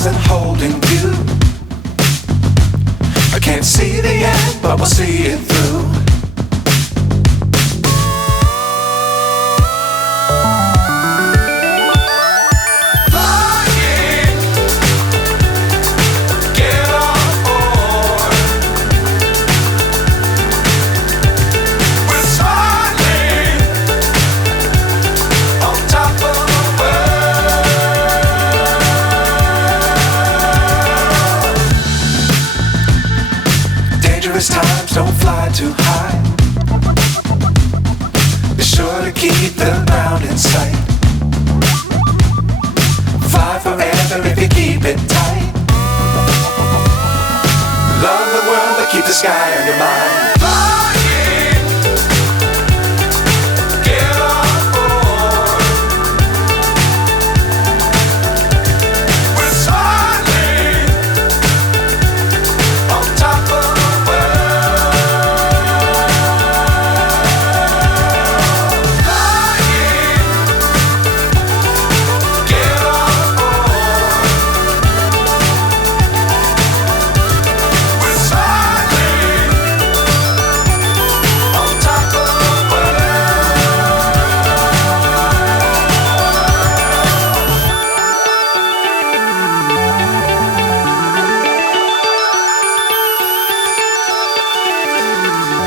stars and holding you. I can't see the end, but we'll see it through. Times don't fly too high. Be sure to keep the ground in sight. Fly forever if you keep it tight. Love the world but keep the sky on your mind.